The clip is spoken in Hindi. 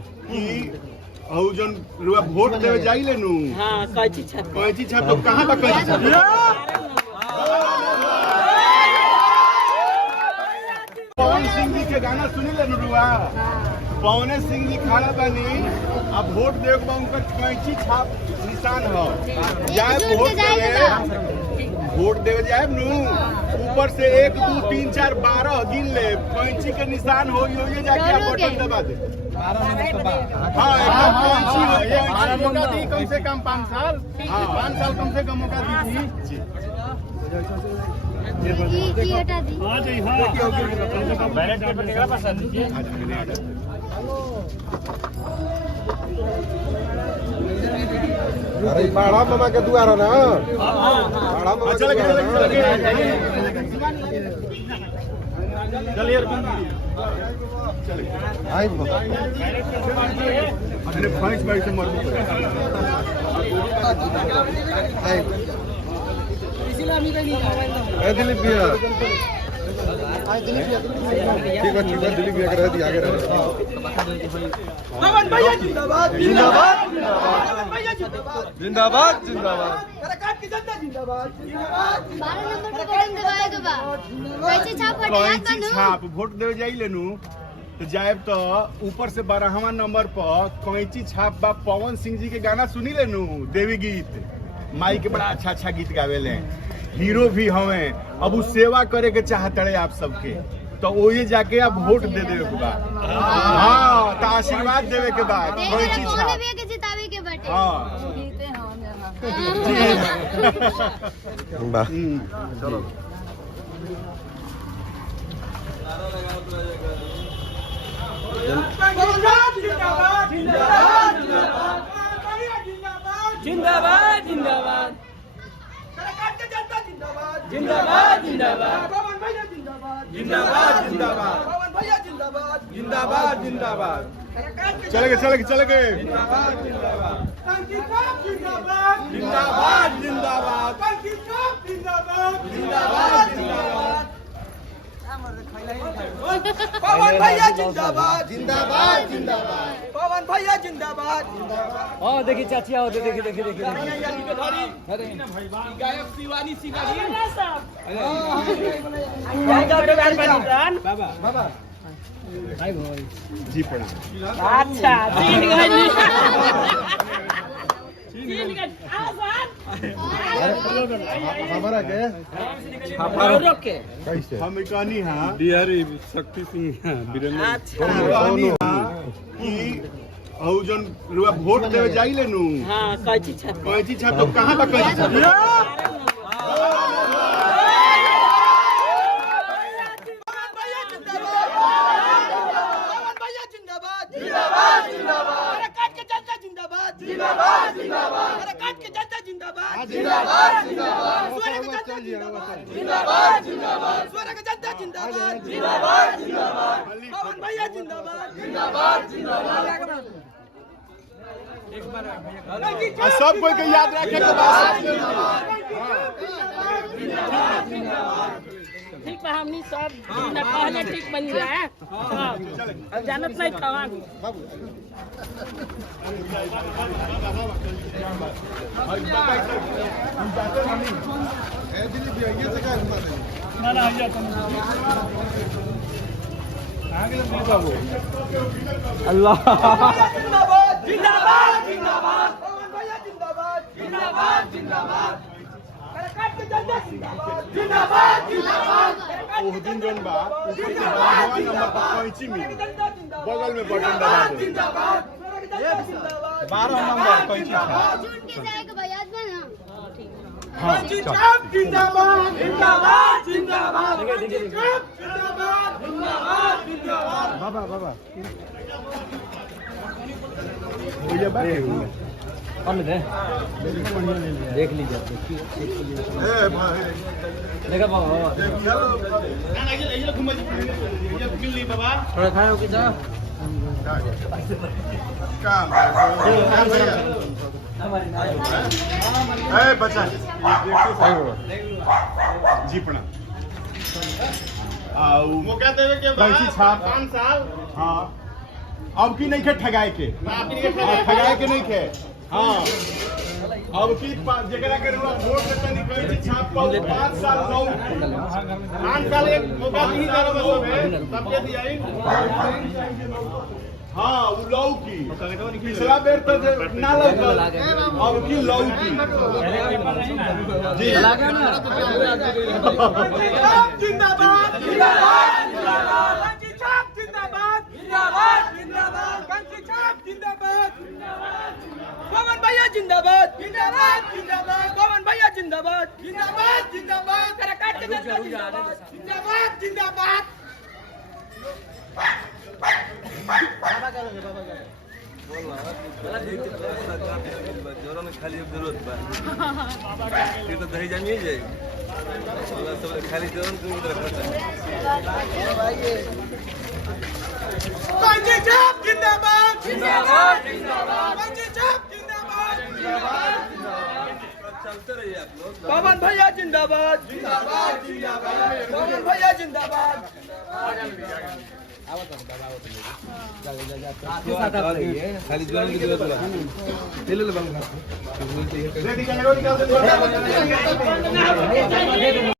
कि और जन रुआ वोट देवे जाई लेनु हां कैची छाप तो कहां तक कैची छाप पवन सिंह जी के गाना सुनी लेनु रुआ पवन सिंह जी खड़ा बनी अब वोट देव बा उनका कैची छाप निशान हो जाए वोट देवे जाए नु ऊपर से 1 2 3 4 12 गिन ले कैंची के निशान हो ये जाके आप बटन दबा दे 12 हाँ कैंची हो मौका दी कम से कम 5 साल हाँ 5 साल कम से कम मौका दी हाँ जी हाँ बैलेट पेपर निकला पसंद अरे बाड़ा मामा के दुआर ना बाड़ा मामा चल चलिए आई अपने फाइस बाइक से मर आई ए दिलीप भैया ठीक है दिलीप भैया करा दिया आगे रहा पवन भैया जिंदाबाद जिंदाबाद जिंदाबाद जिंदाबाद सरकार की जनता जिंदाबाद 12 नंबर पे बटन दबाएगा बा कैसे छाप हटे याद बनू छाप वोट देवे जाई लेनु तो जाएब तो ऊपर से 12वां नंबर पर कैंची छाप बा पवन सिंह जी के गाना सुनी लेनु देवी गीत माई के बड़ा अच्छा अच्छा गीत गावेले हीरो भी हवे अब उ सेवा करे के चाहते रहे आप सबके तो ओये जाके आप वोट दे देवे के बाद हां तो आशीर्वाद देवे के बाद कैंची छाप भी के जितावे के बटे हां वाह चलो जिंदाबाद जिंदाबाद सरकार की जनता जिंदाबाद जिंदाबाद जिंदाबाद पवन भैया जिंदाबाद जिंदाबाद जिंदाबाद पवन भैया जिंदाबाद जिंदाबाद जिंदाबाद चले गए जिंदाबाद जिंदाबाद जिंदाबाद जिंदाबाद जिंदाबाद जिंदाबाद जिंदाबाद पवन भैया जिंदाबाद जिंदाबाद जिंदाबाद पवन भैया जिंदाबाद हाँ देखिए चाची आओ देखिए गायक शिवानी सिंगारी बाबा जी प्रणाम अच्छा हमारा के कैसे हम कहानी हाँ बिहारी शक्ति सिंह वीरेंद्र कहानी हाँ कि और जन रुआ वोट देवे जाई लेनु हाँ कैची छाप तो कहां तक कैची छाप जिंदाबाद जिंदाबाद सरकार की जनता जिंदाबाद जिंदाबाद जिंदाबाद स्वर्ग जनता जिंदाबाद जिंदाबाद जिंदाबाद स्वर्ग जनता जिंदाबाद जिंदाबाद जिंदाबाद पवन भैया जिंदाबाद जिंदाबाद जिंदाबाद सब कोई के याद रखे के बात ठीक है हमनी सब कहने ठीक बन गया है अब जानत नहीं खवा अल्लाह जिंदाबाद जिंदाबाद जिंदाबाद पवन भैया जिंदाबाद जिंदाबाद जिंदाबाद सरकार की जनता जिंदाबाद जिंदाबाद जिंदाबाद ओह दिन जन बा ऊपर से 12वां नंबर पर कैंची मिली बगल में बटन दबा दे जिंदाबाद 12 नंबर कैंची छाप झूठ के जाएगा बा याद बना हां जिंदाबाद जिंदाबाद जिंदाबाद जिंदाबाद जिंदाबाद जिंदाबाद बाबा ये बात देख लीजिए ए भाई देखा बाबा थोड़ा खाए हो कि जा काम ए बच्चा जी प्रणाम आओ मौका देवे के बाद 5 साल हां अब की नहीं खे ठगाए के ठगाए के नहीं खे हाँ अब की जरा के वोट देता नहीं कहीं छाप पाओ 5 साल लौ 5 साल एक मौका नहीं करो मतलब है सबके दियाई हाँ वो लौ की पिछला बेर तो ना लौकल अब की लौ की जी जिंदाबाद जिंदाबाद कंची छाप जिंदाबाद जिंदाबाद जिंदाबाद कंची छाप जिंदाबाद पवन भैया जिंदाबाद जिंदाबाद जिंदाबाद पवन भैया जिंदाबाद जिंदाबाद जिंदाबाद तेरा काट के जिंदाबाद जिंदाबाद जिंदाबाद खाली जरूरत बा ये तो दही जामिए जाए सब खाली जरूरत को इधर करता कंची छाप जिंदाबाद जिंदाबाद जिंदाबाद कंची छाप जिंदाबाद जिंदाबाद चलते रहिए आप लोग पवन भैया जिंदाबाद जिंदाबाद जिंदाबाद पवन भैया जिंदाबाद खाली जरूरत की जरूरत बा ले ले बंद रेडी कर